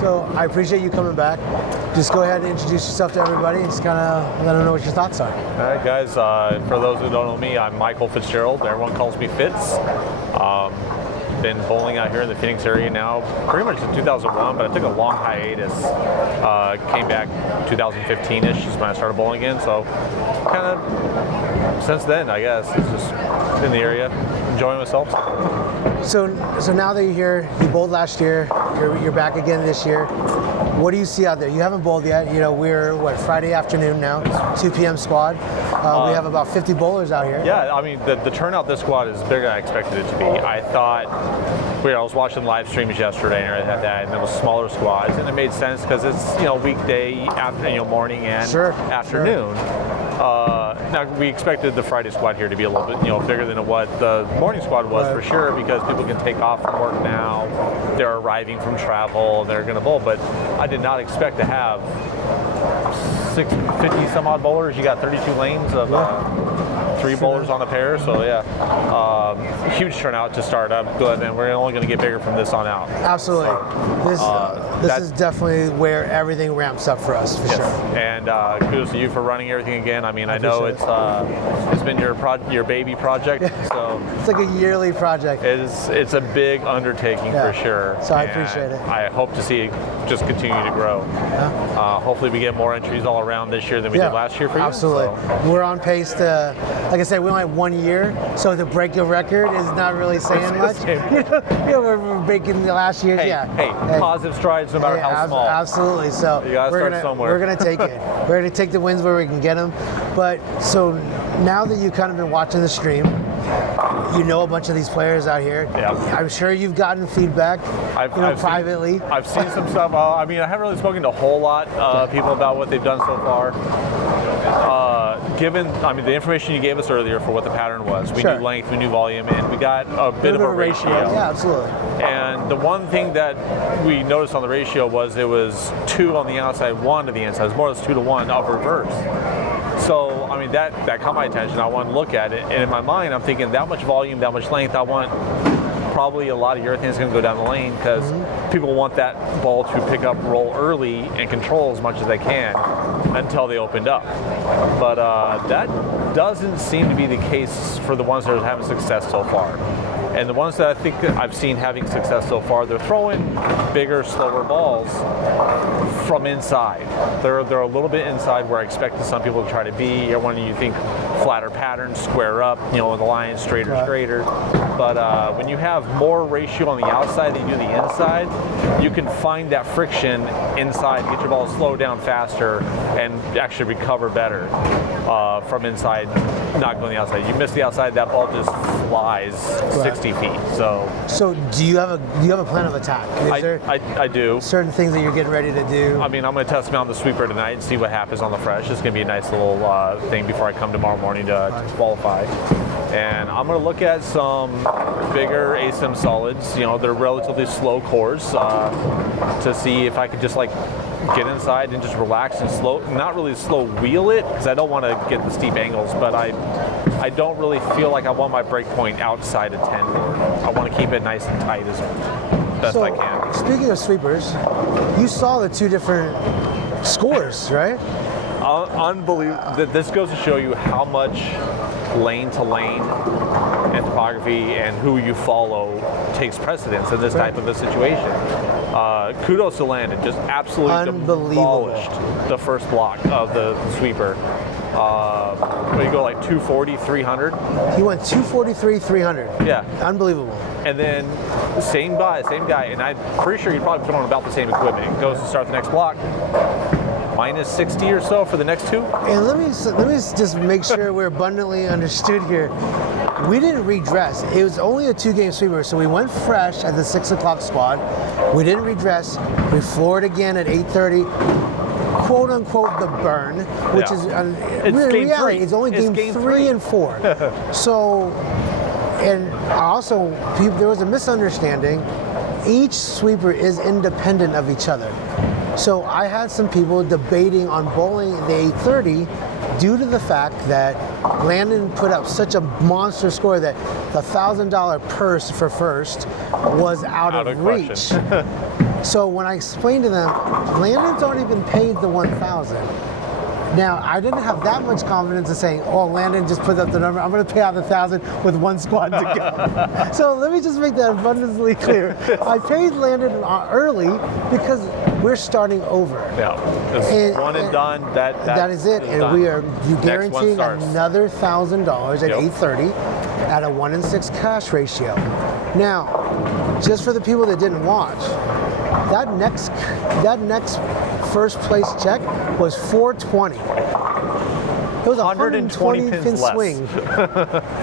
So, So I appreciate you coming back. Just go ahead and introduce yourself to everybody and just kind of let them know what your thoughts are. all right, guys. For those who don't know me, I'm Michael Fitzgerald. Everyone calls me Fitz. Been bowling out here in the Phoenix area now pretty much since 2001, but I took a long hiatus. Came back 2015-ish is when I started bowling again. So kind of since then, I guess, it's just in the area, enjoying myself. So now that you're here, you bowled last year, you're back again this year. What do you see out there? You haven't bowled yet. You know, we're Friday afternoon now, 2 p.m. squad. We have about 50 bowlers out here. Yeah, I mean, the turnout this squad is bigger than I expected it to be. I thought, I was watching live streams yesterday and everything like that, and there was smaller squads, and it made sense because it's, weekday, morning and afternoon. Now, we expected the Friday squad here to be a little bit, bigger than what the morning squad was for sure, because people can take off from work now. They're arriving from travel, they're going to bowl, but I did not expect to have 50 some odd bowlers. You got 32 lanes of 3 bowlers on a pair, so huge turnout to start up, good, and we're only going to get bigger from this on out. Absolutely. This is definitely where everything ramps up for us, for sure. And kudos to you for running everything again. I mean, I know it's been your baby project, so it's like a yearly project. It's a big undertaking for sure. So I appreciate it. I hope to see it just continue to grow. Yeah. Hopefully we get more entries all around this year than we did last year for you. Absolutely. So. We're on pace to, like I said, we only have 1 year, so to break your record is not really saying much. We're breaking the last year's. Hey, positive strides no matter how small. Absolutely. So you gotta start somewhere. We're gonna take it. We're gonna take the wins where we can get them. But so now that you've kind of been watching the stream, you know a bunch of these players out here. Yeah. I'm sure you've gotten feedback privately. I've seen some stuff. I mean, I haven't really spoken to a whole lot of people about what they've done so far. Given, the information you gave us earlier for what the pattern was, we knew length, we knew volume, and we got a bit of a ratio. Yeah, absolutely. And the one thing that we noticed on the ratio was it was 2 on the outside, 1 to the inside. It was more or less 2 to 1 of reverse. So, that caught my attention. I wanted to look at it, and in my mind, I'm thinking that much volume, that much length, I want probably a lot of urethane is going to go down the lane because people want that ball to pick up, roll early, and control as much as they can until they opened up. But that doesn't seem to be the case for the ones that are having success so far. And the ones that I think that I've seen having success so far, they're throwing bigger, slower balls from inside. They're a little bit inside where I expected some people to try to be. Or when you think flatter patterns, square up, the line straighter. But when you have more ratio on the outside than you do the inside, you can find that friction inside, get your ball slow down faster, and actually recover better from inside, not going the outside. You miss the outside, that ball just flies 60 feet. So do you have a plan of attack? I do. Certain things that you're getting ready to do? I'm going to test them out on the sweeper tonight and see what happens on the fresh. It's going to be a nice little thing before I come tomorrow morning to qualify. And I'm going to look at some bigger ASIM solids. They're relatively slow cores to see if I could just get inside and just relax and not really slow wheel it, because I don't want to get the steep angles, but I don't really feel like I want my break point outside of 10. I want to keep it nice and tight as best I can. Speaking of sweepers, you saw the 2 different scores, right? Unbelievable. This goes to show you how much lane to lane and topography and who you follow takes precedence in this type of a situation. Kudos to Landon, just absolutely demolished the first block of the sweeper. You go 240, 300. He went 243, 300. Yeah. Unbelievable. And then same guy, and I'm pretty sure you'd probably throwing about the same equipment. Goes to start the next block. Minus 60 or so for the next 2. And let me just make sure we're abundantly understood here. We didn't redress. It was only a 2-game sweeper, so we went fresh at the 6 o'clock squad. We didn't redress. We floored again at 8:30. Quote unquote the burn, which is in reality, it's only game 3 and 4. So, and also there was a misunderstanding. Each sweeper is independent of each other. So I had some people debating on bowling the 8:30 due to the fact that Landon put up such a monster score that the $1,000 purse for first was out of reach. So when I explained to them, Landon's already been paid the 1,000. Now, I didn't have that much confidence in saying, oh, Landon just put up the number. I'm going to pay out the 1,000 with one squad to go. So let me just make that abundantly clear. I paid Landon early because we're starting over. Yeah, it's one and done. That is it. And done. you guaranteeing another $1,000 at 8:30 at a 1-in-6 cash ratio. Now, just for the people that didn't watch, that next first place check was 420. It was a 120 pin swing.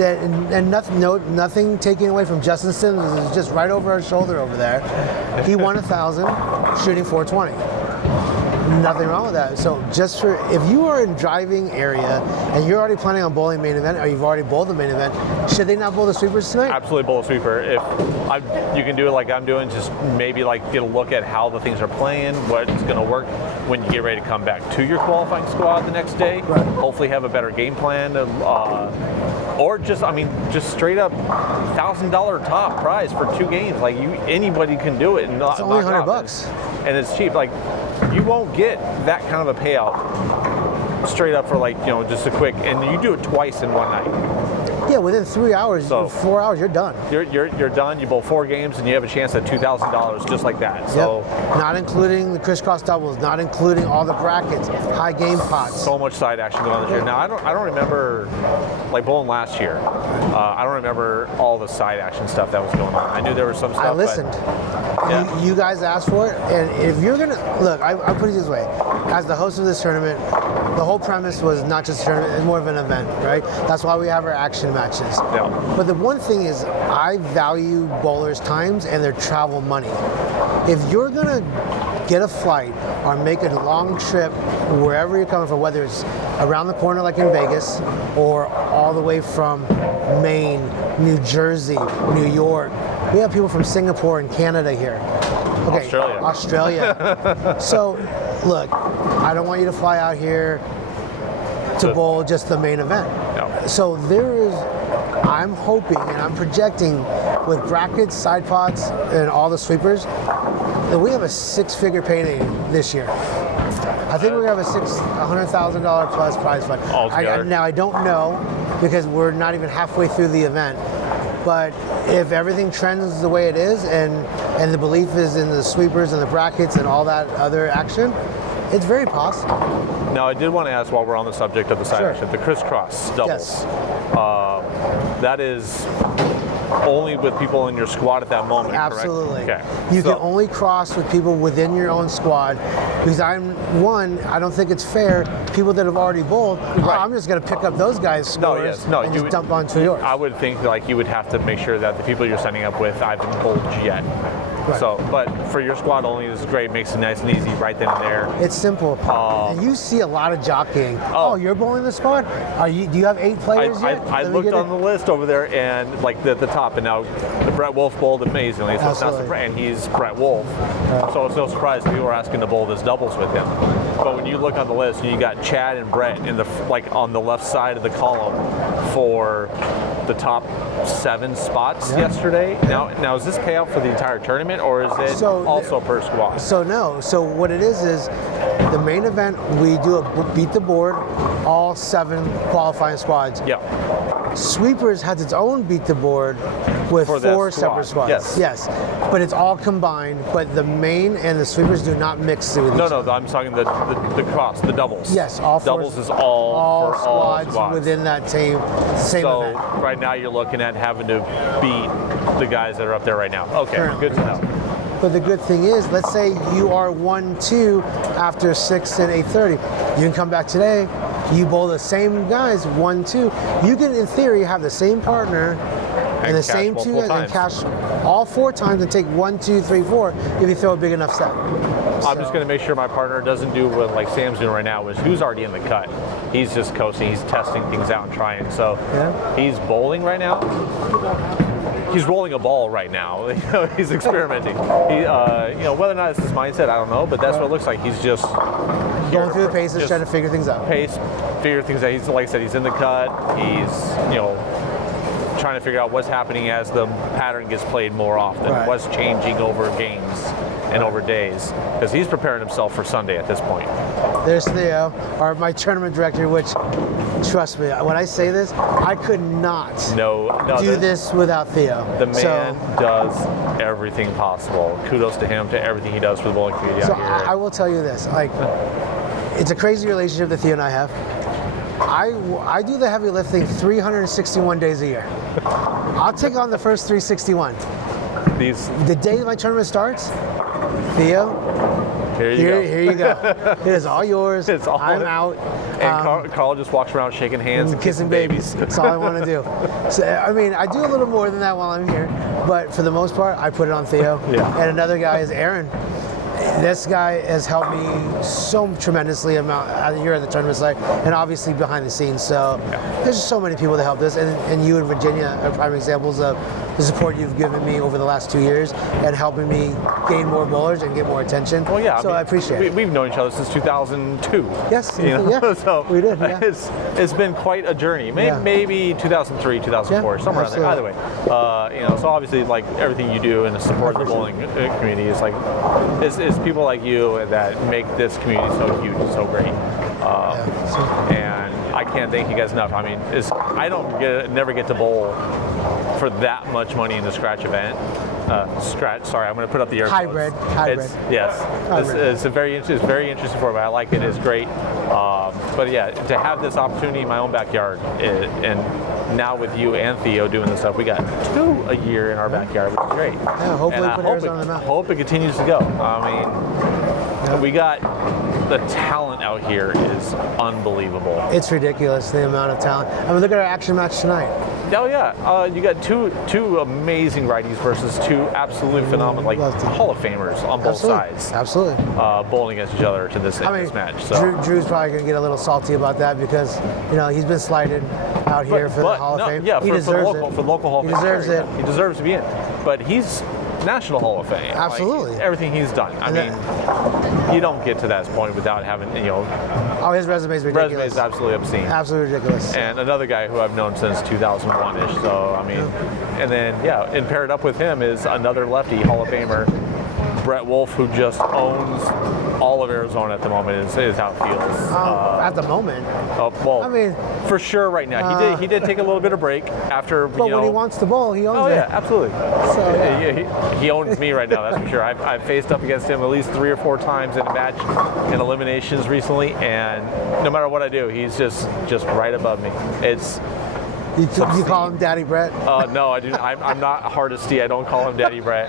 And nothing taken away from Justin Simmons. It was just right over our shoulder over there. He won 1,000, shooting 420. Nothing wrong with that. So just for, if you are in driving area and you're already planning on bowling main event, or you've already bowled the main event, should they not bowl the sweepers tonight? Absolutely bowl a sweeper. You can do it like I'm doing, just maybe like get a look at how the things are playing, what's going to work when you get ready to come back to your qualifying squad the next day. Right. Hopefully have a better game plan, or just straight up $1,000 top prize for 2 games. Like anybody can do it, and it's only $100, and it's cheap. Like you won't get that kind of a payout straight up for just a quick, and you do it twice in one night. Yeah, within 3 hours, 4 hours, you're done. You're done. You bowl 4 games, and you have a chance at $2,000 just like that. So, not including the crisscross doubles, not including all the brackets, high game pots. So much side action going on this year. Now I don't remember like bowling last year. I don't remember all the side action stuff that was going on. I knew there was some stuff. I listened. Yeah. You guys asked for it, and if you're gonna look, I put it this way: as the host of this tournament, the whole premise was not just a tournament; it's more of an event, right? That's why we have our action matches. Yeah. But the one thing is, I value bowlers' times and their travel money. If you're gonna get a flight or make a long trip wherever you're coming from, whether it's around the corner like in Vegas or all the way from Maine, New Jersey, New York. We have people from Singapore and Canada here. Okay, Australia. So, look, I don't want you to fly out here to bowl just the main event. No. So I'm hoping and I'm projecting with brackets, side pots, and all the sweepers that we have a 6-figure payday this year. I think we're gonna have a $100,000 plus prize fund. Now I don't know because we're not even halfway through the event. But if everything trends the way it is, and the belief is in the sweepers and the brackets and all that other action, it's very possible. Now, I did want to ask while we're on the subject of the side action, the crisscross doubles. Yes. That is only with people in your squad at that moment, Absolutely. correct? Okay. You can only cross with people within your own squad because I don't think it's fair. People that have already bowled, I'm just going to pick up those guys' scores and just dump onto yours. I would think like you would have to make sure that the people you're signing up with haven't bowled yet. Right. So, but for your squad only, this is great. Makes it nice and easy right then and there. It's simple. And you see a lot of jockeying. Oh, you're bowling the squad? Do you have 8 players yet? I looked on the list over there, and like the top, and now the Brett Wolf bowled amazingly. So it's not and he's Brett Wolf. Right. So it's no surprise that people are asking to bowl this doubles with him. But when you look on the list, you got Chad and Brett in on the left side of the column for the top 7 spots yesterday. Now is this payout for the entire tournament, or is it also per squad? So what it is the main event, we do a beat the board, all 7 qualifying squads. Yeah. Sweepers has its own beat the board with 4 separate squads. Yes. But it's all combined, but the main and the sweepers do not mix with each other. No, I'm talking the cross, the doubles. Yes, all 4. Doubles is all squads within that same event. So right now you're looking at having to beat the guys that are up there right now. Okay, currently, good to know. But the good thing is, let's say you are 1-2 after 6 and 8:30. You can come back today. You bowl the same guys 1-2. You can, in theory, have the same partner and the same 2 guys and cash all 4 times and take 1, 2, 3, 4 if you throw a big enough set. I'm just going to make sure my partner doesn't do what like Sam's doing right now, who's already in the cut. He's just coasting. He's testing things out and trying. So he's bowling right now. He's rolling a ball right now. He's experimenting. Whether or not it's his mindset, I don't know, but that's what it looks like. He's just going through the paces, trying to figure things out. Figure things out. He's like I said, he's in the cut. He's trying to figure out what's happening as the pattern gets played more often, Right. what's changing over games and over days, because he's preparing himself for Sunday at this point. There's Theo, my tournament director, which, trust me, when I say this, I could not do this without Theo. The man does everything possible. Kudos to him, to everything he does for the bowling community So out here. I will tell you this, like, it's a crazy relationship that Theo and I have. I do the heavy lifting 361 days a year. I'll take on the first 361. The day my tournament starts, Theo, here you go. It is all yours. I'm out. And Carl just walks around shaking hands and kissing babies. That's all I want to do. So, I mean, I do a little more than that while I'm here, but for the most part, I put it on Theo. Yeah. And another guy is Aaron. This guy has helped me so tremendously here at the tournament site, and obviously behind the scenes. So there's just so many people that help this, and you and Virginia are prime examples of the support you've given me over the last 2 years and helping me gain more bowlers and get more attention. Well, yeah. So I appreciate it. We've known each other since 2002. Yes. Yeah. So we did. Yeah. It's been quite a journey. Maybe 2003, 2004, somewhere around there. Either way, so obviously, like everything you do in the support of the bowling community is like it's people like you that make this community so huge and so great. And I can't thank you guys enough. I mean, I never get to bowl for that much money in the scratch event. Sorry, I'm going to put up the air. Hybrid. It's very interesting for me. I like it. It's great. But yeah, to have this opportunity in my own backyard, and now with you and Theo doing this stuff, we got 2 a year in our backyard, which is great. Yeah, hopefully and I hope it continues to go. I mean, we got the talent out here is unbelievable. It's ridiculous, the amount of talent. I mean, look at our action match tonight. Oh yeah, you got two amazing righties versus 2 absolutely phenomenal, like Hall of Famers on both sides. Absolutely. Bowling against each other to this match. So. Drew's probably going to get a little salty about that because he's been slighted out here for the Hall of Fame. Yeah, he deserves it. For the local Hall of Fame. He deserves it. He deserves to be in. But he's National Hall of Fame. Absolutely. Like, everything he's done. I mean, you don't get to that point without having, Oh, his resume is ridiculous. Resume is absolutely obscene. Absolutely ridiculous. And another guy who I've known since 2001-ish. So, I mean, and then, and paired up with him is another lefty Hall of Famer, Brett Wolf, who just owns all of Arizona at the moment, is how it feels. At the moment. Well, I mean, for sure right now. He did take a little bit of break after, But when he wants the ball, he owns it. Oh, yeah, absolutely. So, yeah. He owns me right now, that's for sure. I've faced up against him at least 3 or 4 times in a match in eliminations recently, and no matter what I do, he's just right above me. It's You call him Daddy Brett? No, I do. I'm not Hardesty. I don't call him Daddy Brett.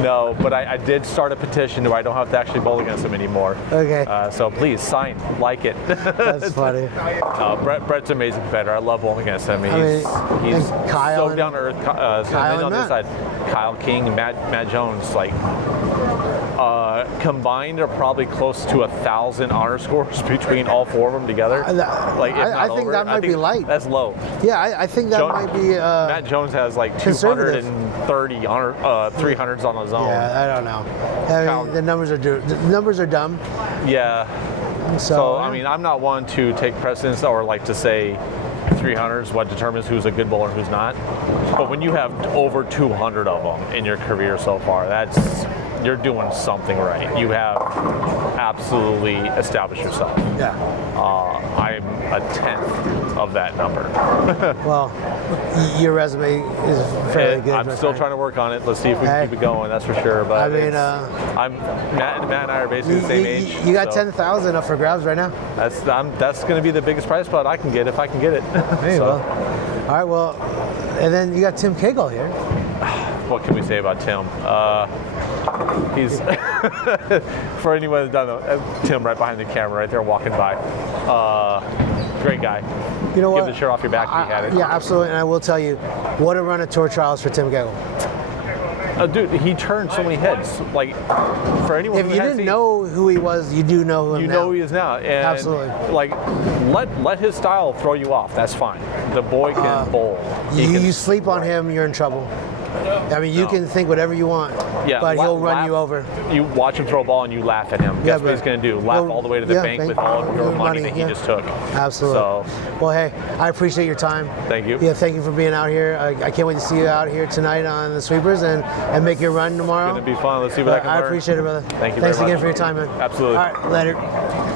No, but I did start a petition where I don't have to actually bowl against him anymore. Okay. So please sign, like it. That's funny. Brett's an amazing competitor. I love bowling against him. He's Kyle so down to earth. Kyle on the other side, Kyle King and Matt Jones, like. Combined are probably close to 1,000 honor scores between all 4 of them together. I think that might be light. That's low. Yeah, I think that might be. Matt Jones has like 230 honor 300s on his own. Yeah, I don't know. I mean, the numbers are dumb. Yeah. So I mean, I'm not one to take precedence or like to say 300s what determines who's a good bowler and who's not. But when you have over 200 of them in your career so far, you're doing something right. You have absolutely established yourself. Yeah. I'm a 10th of that number. Well, your resume is fairly good. I'm still trying to work on it. Let's see if we can keep it going. That's for sure. But I mean, Matt and I are basically the same age. You got 10,000 up for grabs right now. That's going to be the biggest prize pot I can get if I can get it. There you go. All right. Well, and then you got Tim Cagle here. What can we say about Tim? He's for anyone that doesn't know, Tim right behind the camera, right there, walking by. Great guy. You know what? Give the shirt off your back if you had it. Yeah, absolutely. And I will tell you, what a run of tour trials for Tim Cagle. Dude, he turned so many heads. Like, for anyone if who you didn't know who he was, you do know him now. You know who he is now. And absolutely. Like, let his style throw you off. That's fine. The boy can bowl. You sleep on him, you're in trouble. I mean, you can think whatever you want, but he'll run you over. You watch him throw a ball and you laugh at him. Guess what he's going to do? Laugh all the way to the bank with all of your money that he just took. Absolutely. So, well, hey, I appreciate your time. Thank you. Yeah, thank you for being out here. I can't wait to see you out here tonight on the sweepers and make your run tomorrow. It's going to be fun. Let's see what I can learn. I appreciate it, brother. Thank you Thanks very again much. for your time, man. Absolutely. All right, later.